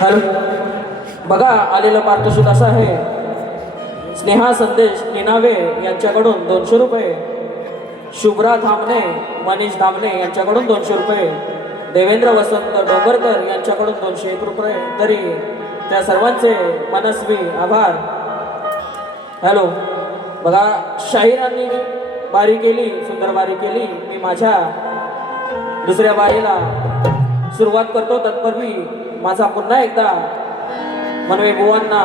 Hello, बघा आलेलं पारितोषिक असं आहे. स्नेहा संदेश निनावे यांच्याकडून 200 रुपये, शुभ्रा धामणे, मनीष धामणे यांच्याकडून 200 रुपये, देवेंद्र वसंत डोंगरकर यांच्याकडून 201 रुपये. तरी त्या सर्वांचे मनस्वी आभार. हॅलो, बघा शाहिरांनी बारी केली, सुंदर बारी केली. मी माझ्या दुसऱ्या बारीला सुरुवात करतो. तत्पूर्वी माझा पुन्हा एकदा मनवे बुवांना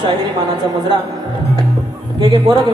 शाहिरी मानाचा मुजरा. घे पोरं घे.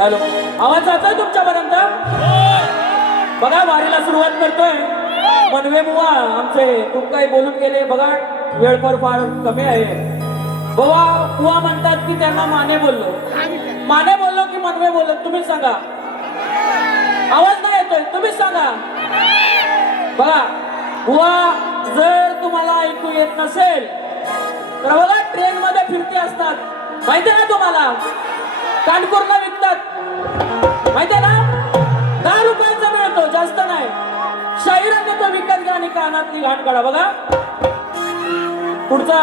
हॅलो, आवाज जातोय तुमच्यापर्यंत? बघा वारीला सुरुवात करतोय. मनवे बुवा आमचे खूप काही बोलून गेले. बघा वेळ फार कमी आहे. बुवा म्हणतात की त्यांना माने बोललो की मनवे बोललो? तुम्हीच सांगा. आवाज नाही येतोय, तुम्हीच सांगा. बघा बुवा, जर तुम्हाला ऐकू येत नसेल तर बघा ट्रेन मध्ये फिरते असतात, माहिती ना तुम्हाला? कानपूरला विकतात, माहितीये ना? 10 रुपयाचा मिळतो, जास्त नाही. शाहिरांनी तो विकत घ्या आणि कानातली घाण काढा. बघा पुढचा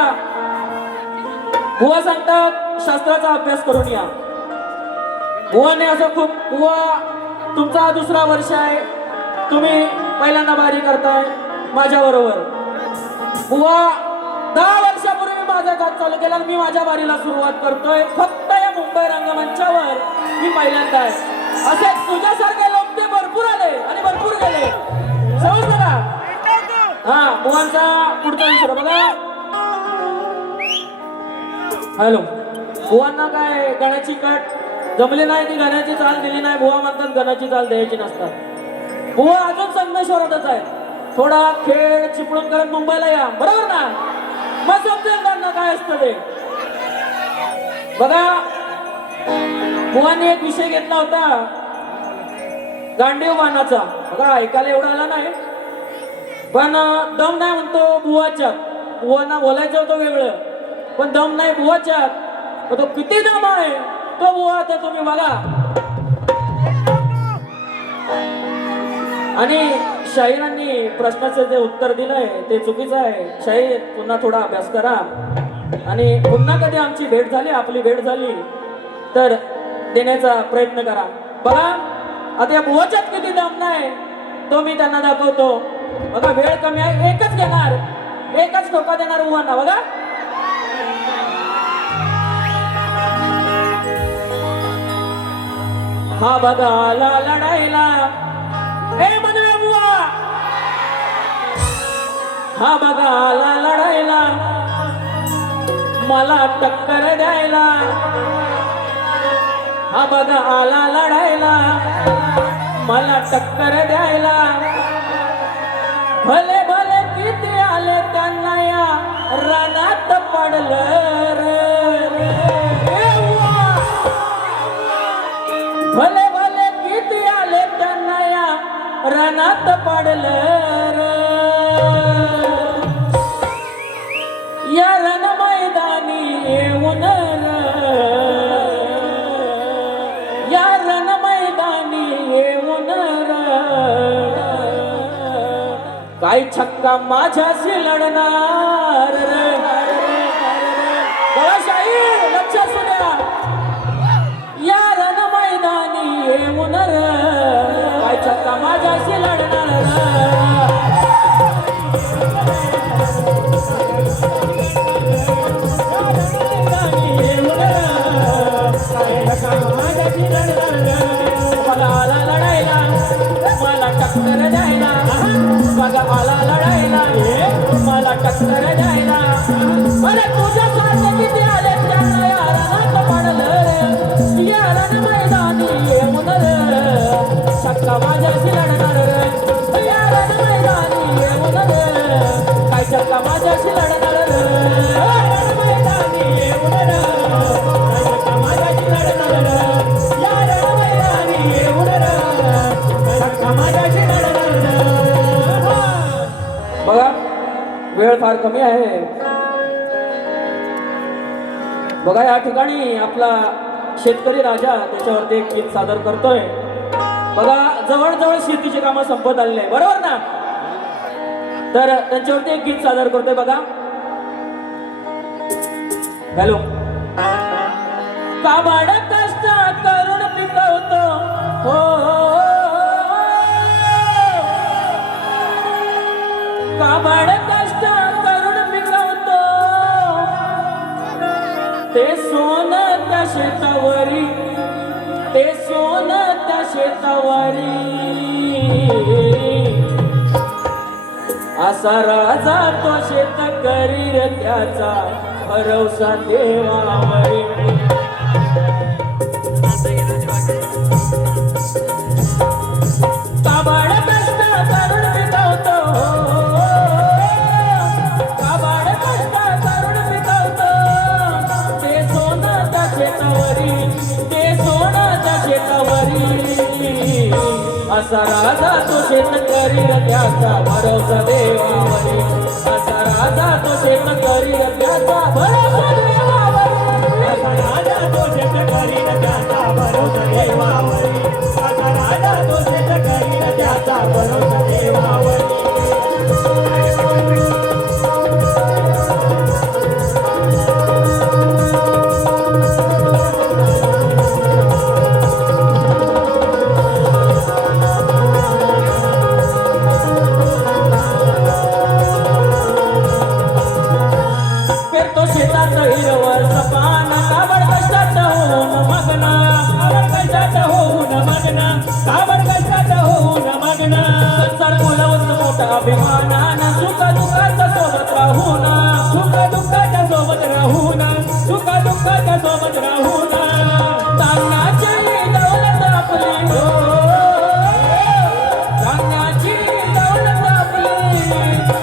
बुवा सांगतात शास्त्राचा अभ्यास करून या. बुवाने असं खूप, बुवा तुमचा हा 2रा वर्ष आहे, तुम्ही पहिल्यांदा बारी करताय माझ्या बरोबर. बुवा 10 वर्षापूर्वी माझा गात चालू केला, मी माझ्या बारीला सुरुवात करतोय. फक्त या मुंबई रंगमंचावर मी पहिल्यांदा आहे. असे तुझ्यासारखे लोक ते भरपूर आले आणि भरपूर गेले, समजलं का? हा, बुवांचा पुढचा विषय बघा. हॅलो, बुवांना काय गाण्याची कट जमली नाही, ती गाण्याची चाल दिली नाही. बुवा म्हणतात गाण्याची चाल द्यायची नसतात. बुवा अजून संगमेश्वरातच आहे. थोडा खेळ चिपळून करत मुंबईला या, बरोबर ना? मग समजेल त्यांना काय असतं ते. बघा बुवांनी एक विषय घेतला होता गांडीव बाणाचा. बघा ऐकायला एवढा आला नाही, पण दम नाही म्हणतो बुवाच्या. बुवांना बोलायचं होतं वेगळं, पण दम नाही बुवाच्या. तो किती दम आहे तो बुवा तर तुम्ही बघा. आणि शाहिरांनी प्रश्नाचं जे उत्तर दिलंय ते चुकीचं आहे. शाहीर पुन्हा थोडा अभ्यास करा आणि पुन्हा कधी आमची भेट झाली, आपली भेट झाली तर देण्याचा प्रयत्न करा. बघा आता या बुवाच्यात किती दम नाही तो मी त्यांना दाखवतो. बघा वेळ कमी आहे, एकच घेणार, एकच ठोका देणार बुवांना. बघा हा बघा आला लढायला, ए मनवे बुवा, हा बघा आला लढायला, मला टक्कर द्यायला. हा बघा आला लढायला, मला टक्कर द्यायला. भले भले किती आले त्यांना या रानात पडलं रे. भले भले किती आले त्यांना या रानात पडलं रे. या रण मैदानी येऊन या रण मैदानी येऊन काय छक्का माझ्याशी लढणार रे. बघा शाहीर लक्ष असू द्या. या रण मैदानी बघा आला लढायला मला टक्कर द्यायला बघा आला लढायला मला टक्कर द्यायला अरे तुझ्या सारखे किती आले त्यांना याला पडलं याला मैदानी येऊन शक्का माझ्याशी लढणार याला मैदानी येऊन काय शक्का माझ्याशी लढणार मैदानी येऊन काय शक्का माझ्याशी लढणार याला मैदानी येऊन शक्का माझ्याशी लढणार बघा वेळ फार कमी आहे बघा या ठिकाणी आपला शेतकरी राजा त्याच्यावरती एक गीत सादर करतोय बघा जवळजवळ शेतीची कामं संपत आलेली आहे बरोबर ना तर त्यांच्यावरती एक गीत सादर करतोय बघा हॅलो काबाड कष्ट करून पिकवतो हो काबाड कष्ट करून पिकवतो ते सोनं त्या शेतावरी ते सोनं त्या शेतावरी असा राजा तो शेतकरी रे त्याचा भरवसा देवावरी काबाड कष्ट करून पिकवतो काबाड कष्ट करून पिकवतो ते सोनं त्या शेतावरी ते सोनं त्या शेतावरी असा राजा तो शेतकरी त्याचा भरवसा देवावरी असा राजा तो शेतकरी त्याचा भरवसा देवावरी असा राजा तो शेतकरी त्याचा भरवसा देवावरी असा राजा तो शेतकरी त्याचा भरवसा देवावरी अभिमानानं सुख दुःखाच्या सोबत राहून सुख दुःखाच्या सोबत राहून सुख दुःखाच्या सोबत राहून धान्याची दौलत आपली हो धान्याची दौलत आपली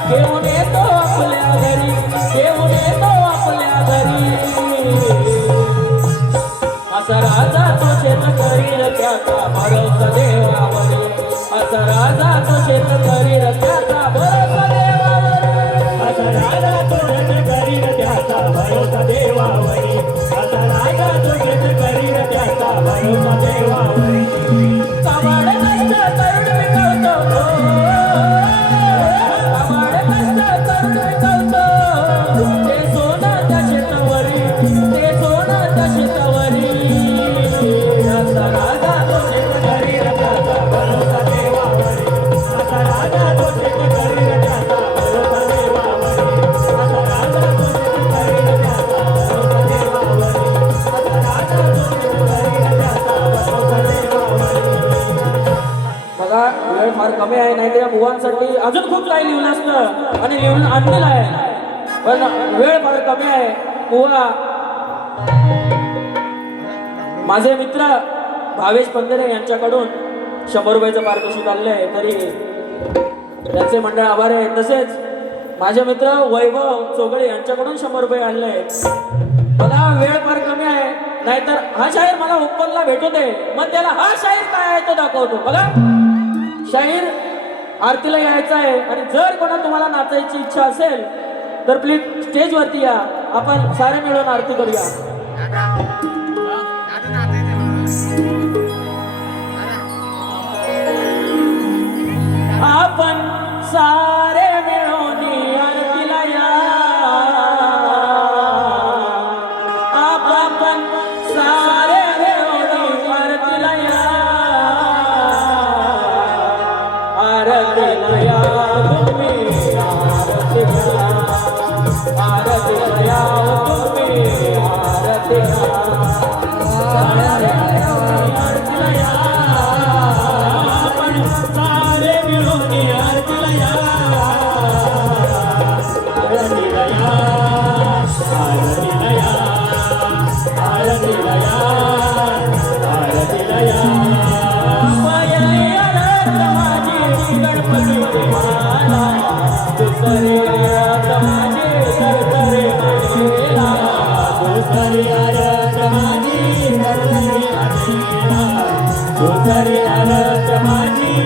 घेऊन येतो आपल्या घरी घेऊन येतो आपल्या घरी असा राजा तो शेतकरी त्याचा भरवसा देवावरी असा राजा तो शेतकरी त्याचा भरवसा देवावरी असा राजा तो शेतकरी त्याचा भरवसा देवावरी असा राजा तो शेतकरी त्याचा भरवसा देवावरी काबाड कष्ट करून पिकवतो काबाड कष्ट करून पिकवतो ते सोनं त्या शेतावरी ते सोनं त्या शेतावरी असा राजा तो शेतकरी त्याचा भरवसा देवावरी असा राजा तो शेतकरी त्याचा भरवसा देवावरी असा राजा तो शेतकरी त्याचा भरवसा देवावरी असा राजा तो शेतकरी त्याचा भरवसा देवावरी बघा वेळ फार कमी आहे नाही त्या मुवांसाठी अजून खूप काही लिहिलं असतं आणि लिहून आणलेलं आहे पण वेळ फार कमी आहे मुवा माझे मित्र भावेश पंधरे यांच्याकडून 100 रुपयाचं पारितोषिक आलेलं आहे तरी त्यांचे मंडळ आभार आहे तसेच माझे मित्र वैभव चोगळे यांच्याकडून 100 रुपये आलेले आहेत मला वेळ फार कमी आहे नाहीतर हा शाहीर मला ओपनला भेटू दे मग त्याला हा शाहीर काय आहे तो दाखवतो बघा शाहीर आरतीला यायचा आहे आणि जर कोणा तुम्हाला नाचायची इच्छा असेल तर प्लीज स्टेजवरती या आपण सारे मिळून आरती करूया